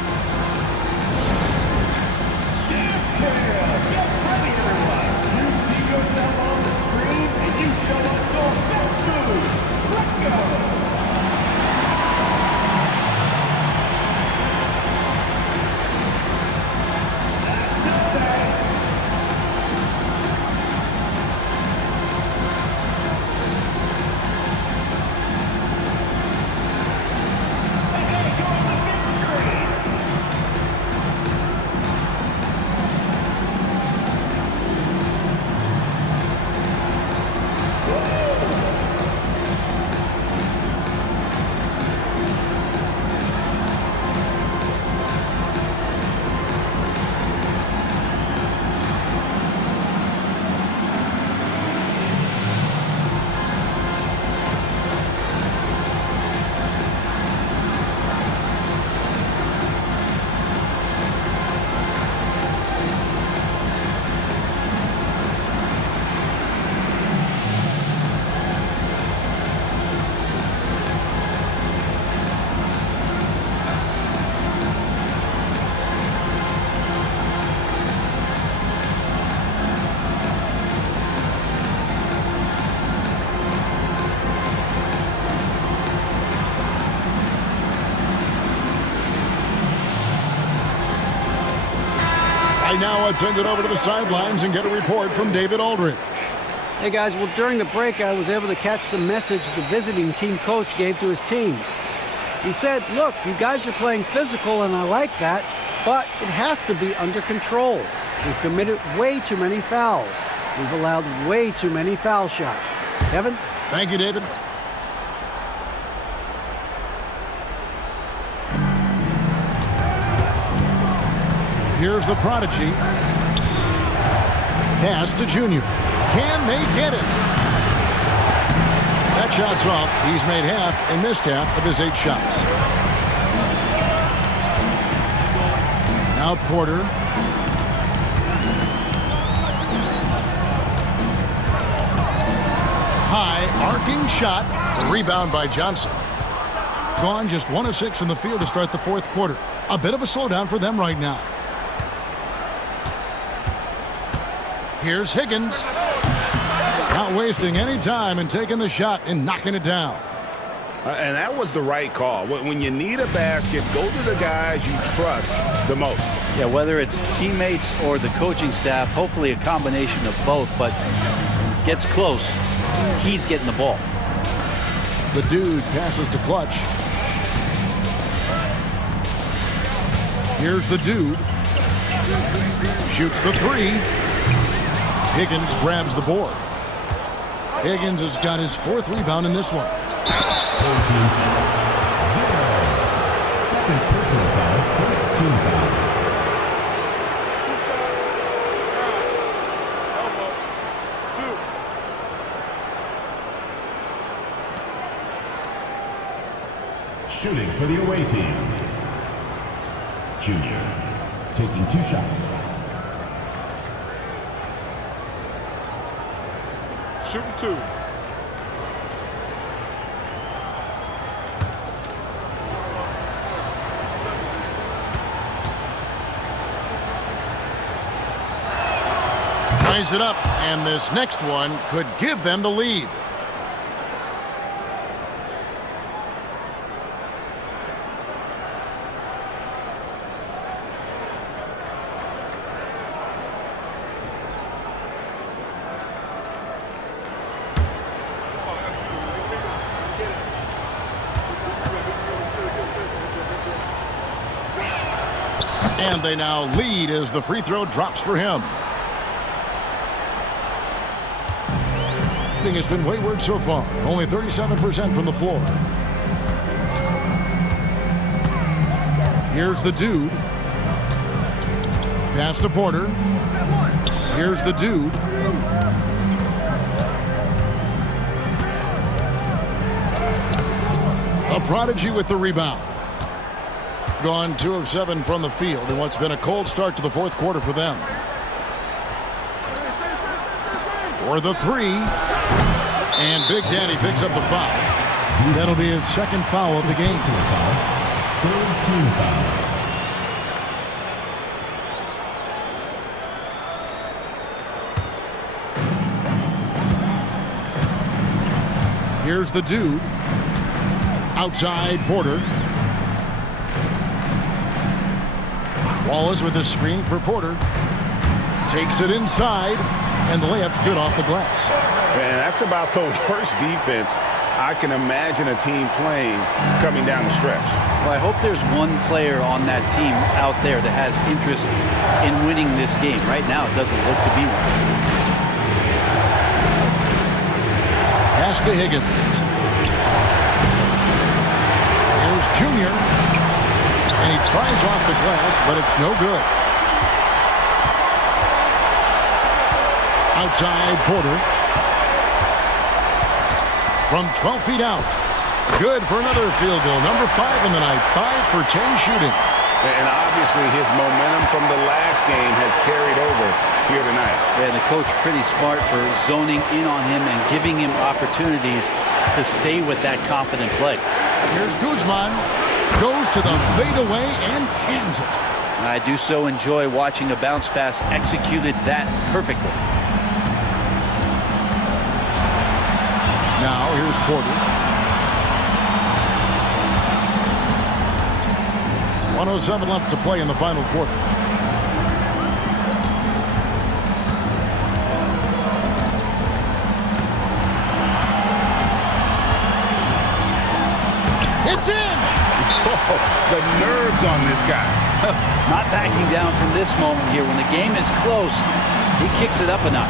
Now let's send it over to the sidelines and get a report from David Aldridge. Hey guys, well during the break I was able to catch the message the visiting team coach gave to his team. He said, look, you guys are playing physical and I like that, but it has to be under control. We've committed way too many fouls. We've allowed way too many foul shots. Kevin? Thank you, David. Here's the prodigy. Pass to Junior. Can they get it? That shot's off. He's made half and missed half of his 8 shots. Now Porter. High arcing shot. Rebound by Johnson. Gone just 1 of 6 from the field to start the fourth quarter. A bit of a slowdown for them right now. Here's Higgins. Not wasting any time and taking the shot and knocking it down. And that was the right call. When you need a basket, go to the guys you trust the most. Yeah, whether it's teammates or the coaching staff, hopefully a combination of both, but gets close, he's getting the ball. The dude passes to Clutch. Here's the dude. Shoots the three. Higgins grabs the board. Higgins has got his 4th rebound in this one. Second personal foul, first team foul. Shooting for the away team. Junior taking 2 shots. Shooting 2. Ties it up, and this next one could give them the lead. And they now lead as the free throw drops for him. Shooting has been wayward so far, only 37% from the floor. Here's the dude. Pass to Porter. Here's the dude. A prodigy with the rebound. Gone 2 of 7 from the field in what's been a cold start to the 4th quarter for them. For the 3. And Big Daddy picks up the foul. That'll be his 2nd foul of the game. 3rd team foul. Here's the dude. Outside Porter. Wallace with a screen for Porter. Takes it inside, and the layup's good off the glass. Man, that's about the worst defense I can imagine a team playing coming down the stretch. Well, I hope there's one player on that team out there that has interest in winning this game. Right now, it doesn't look to be one. Pass to Higgins. Here's Junior. And he tries off the glass, but it's no good. Outside Porter. From 12 feet out. Good for another field goal. Number 5 in the night. 5 for 10 shooting. And obviously his momentum from the last game has carried over here tonight. And the coach pretty smart for zoning in on him and giving him opportunities to stay with that confident play. Here's Guzman. Goes to the fadeaway and cans it. I do so enjoy watching a bounce pass executed that perfectly. Now here's Porter. 1:07 left to play in the final quarter. It's in! Whoa, the nerves on this guy. Not backing down from this moment here. When the game is close, he kicks it up a notch.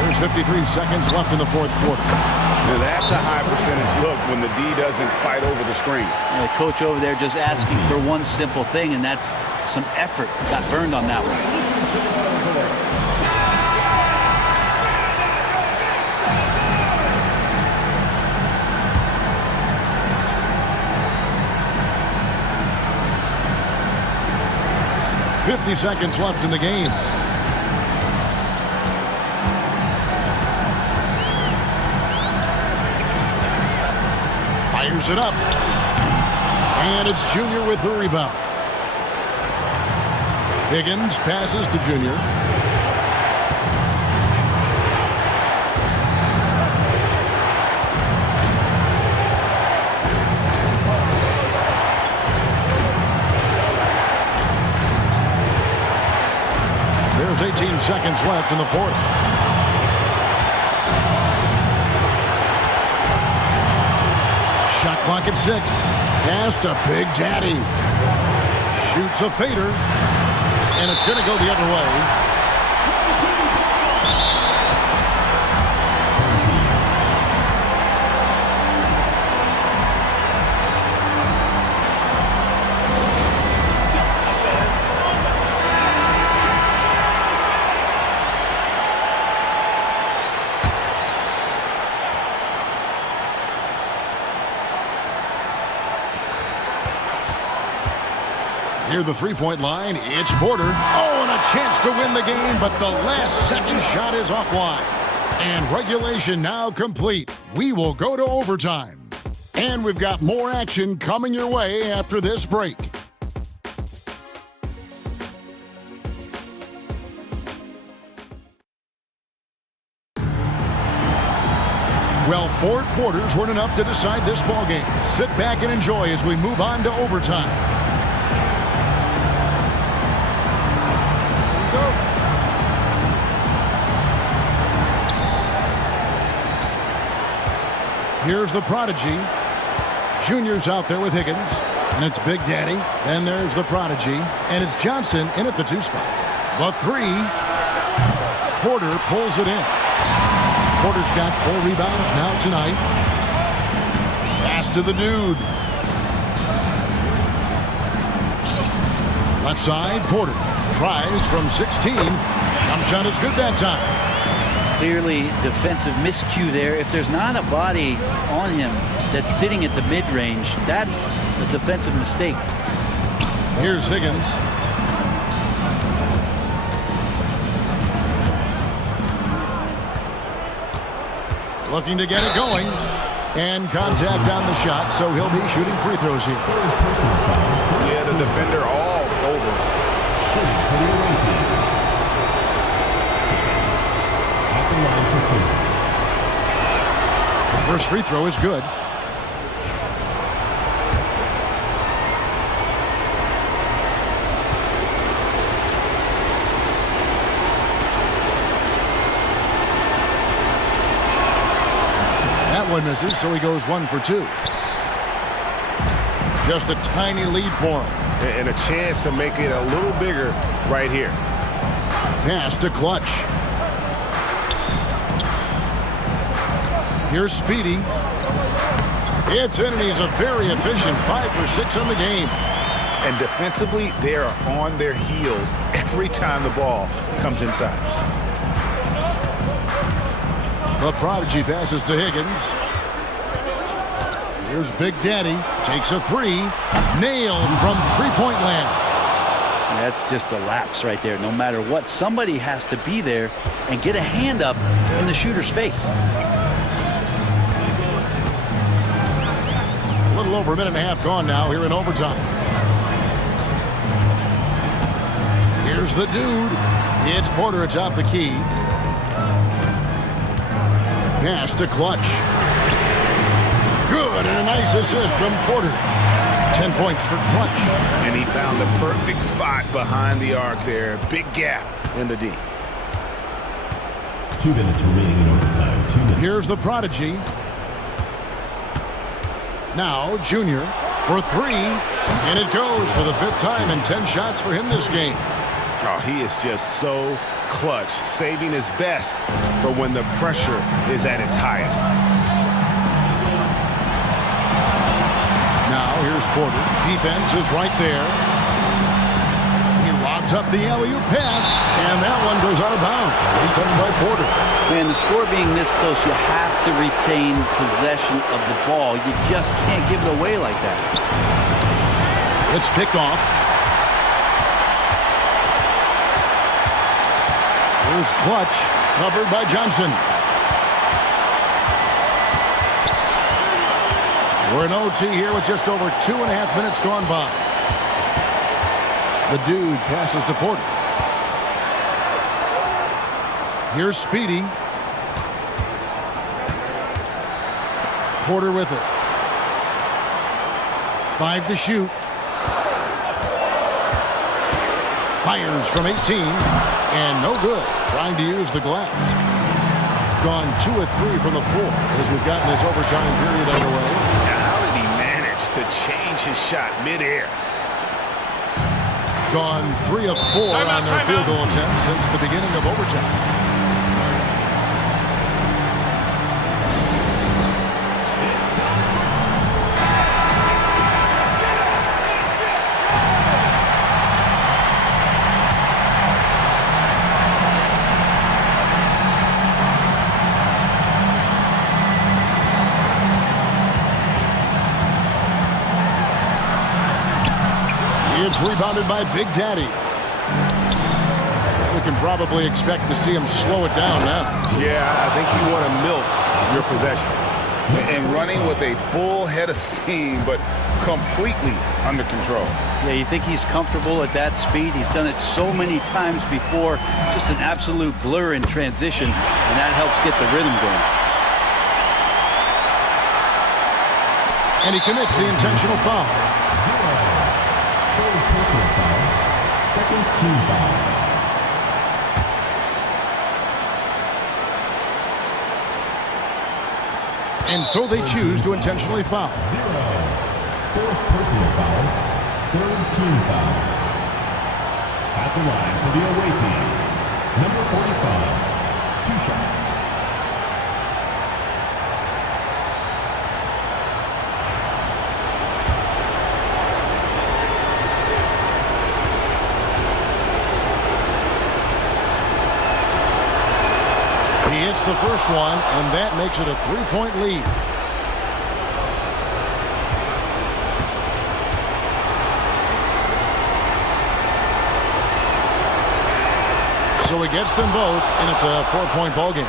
There's 53 seconds left in the 4th quarter. Now that's a high percentage look when the D doesn't fight over the screen. And the coach over there just asking for one simple thing, and that's some effort. Got burned on that one. .50 seconds left in the game. Fires it up. And it's Junior with the rebound. Higgins passes to Junior. There's 18 seconds left in the fourth. Shot clock at 6. Pass to Big Daddy. Shoots a fader. And it's going to go the other way. Near the three-point line, it's Porter. Oh, and a chance to win the game, but the last second shot is offline. And regulation now complete. We will go to overtime. And we've got more action coming your way after this break. Well, 4 quarters weren't enough to decide this ballgame. Sit back and enjoy as we move on to overtime. Here's the prodigy. Junior's out there with Higgins. And it's Big Daddy. Then there's the prodigy. And it's Johnson in at the 2 spot. The 3. Porter pulls it in. Porter's got 4 rebounds now tonight. Pass to the dude. Left side, Porter. Tries from 16. Jump shot is good that time. Clearly defensive miscue there. If there's not a body on him that's sitting at the mid-range, that's a defensive mistake. Here's Higgins. Looking to get it going. And contact on the shot, so he'll be shooting free throws here. Yeah, the defender all over. Shooting for the away team. At the line for 2. The first free throw is good. That one misses, so he goes 1 for 2. Just a tiny lead for him. And a chance to make it a little bigger right here. Pass to Clutch. Here's Speedy. It's in, and he's a very efficient 5 for 6 on the game. And defensively, they are on their heels every time the ball comes inside. The prodigy passes to Higgins. Here's Big Daddy. Takes a 3. Nailed from three-point land. That's just a lapse right there. No matter what, somebody has to be there and get a hand up in the shooter's face. A little over a minute and a half gone now here in overtime. Here's the dude. It's Porter atop the key. Pass to Clutch. Good, and a nice assist from Porter. 10 points for Clutch. And he found the perfect spot behind the arc there. Big gap in the D. 2 minutes remaining in overtime. 2 minutes. Here's the prodigy. Now Junior for 3. And it goes for the 5th time, and 10 shots for him this game. Oh, he is just so clutch, saving his best for when the pressure is at its highest. Now here's Porter. Defense is right there. He lobs up the alley-oop pass, and that one goes out of bounds. Nice touch by Porter. Man, the score being this close, you have to retain possession of the ball. You just can't give it away like that. It's picked off. Here's Clutch, covered by Johnson. We're in OT here with just over 2.5 minutes gone by. The dude passes to Porter. Here's Speedy. Porter with it. 5 to shoot. Fires from 18. And no good. Trying to use the glass. Gone 2 of 3 from the floor as we've gotten this overtime period underway. Now, how did he manage to change his shot midair? Gone 3 of 4 on their field goal attempts since the beginning of overtime. It's rebounded by Big Daddy. We can probably expect to see him slow it down now. Yeah, I think you want to milk your possessions. And running with a full head of steam, but completely under control. Yeah, you think he's comfortable at that speed. He's done it so many times before. Just an absolute blur in transition, and that helps get the rhythm going. And he commits the intentional foul. Personal foul, second team foul. And so they choose to intentionally foul. 0. Fourth personal foul, third team foul. At the line for the away team, number 45, 2 shots. He hits the first one, and that makes it a 3-point lead. So he gets them both, and it's a 4-point ball game.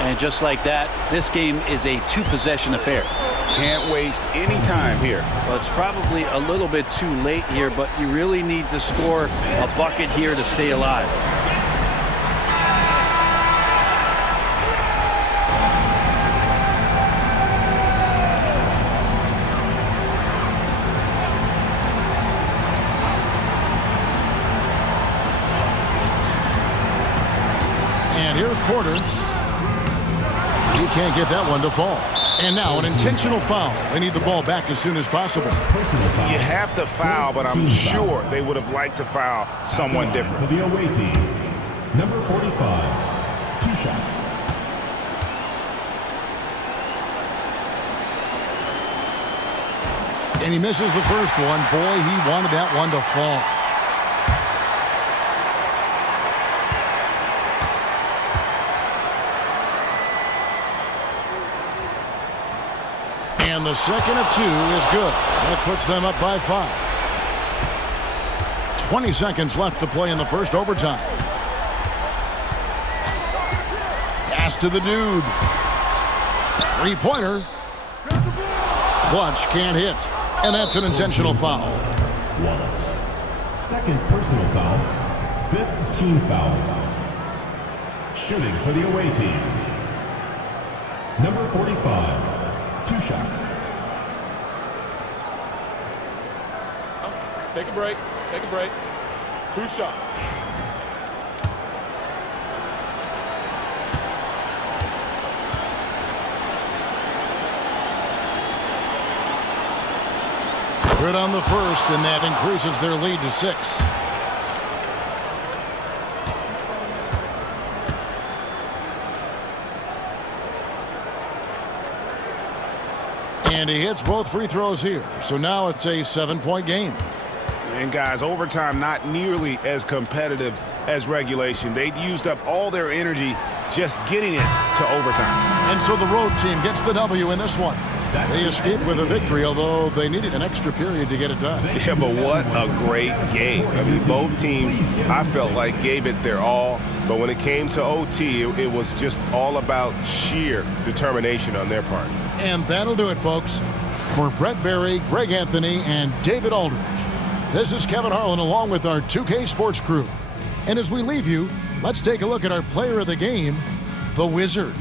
And just like that, this game is a 2-possession affair. Can't waste any time here. Well, it's probably a little bit too late here, but you really need to score a bucket here to stay alive. And here's Porter. He can't get that one to fall. And now an intentional foul. They need the ball back as soon as possible. You have to foul, but I'm sure they would have liked to foul someone different. For the away team, number 45, 2 shots. And he misses the first one. Boy, he wanted that one to fall. And the second of 2 is good. That puts them up by 5. 20 seconds left to play in the first overtime. Pass to the dude. 3-pointer. Clutch can't hit. And that's an intentional foul. Wallace. Second personal foul. 5th team foul. Shooting for the away team, number 45, 2 shots. Take a break. Take a break. 2 shots. Good on the first, and that increases their lead to 6. And he hits both free throws here. So now it's a 7-point game. And guys, overtime not nearly as competitive as regulation. They'd used up all their energy just getting it to overtime. And so the road team gets the W in this one. They escaped with a victory, although they needed an extra period to get it done. Yeah, but what a great game. I mean, both teams, I felt like, gave it their all. But when it came to OT, it was just all about sheer determination on their part. And that'll do it, folks. For Brett Berry, Greg Anthony, and David Aldridge, This is Kevin Harlan along with our 2K Sports crew. And as we leave you, let's take a look at our player of the game, the Wizard.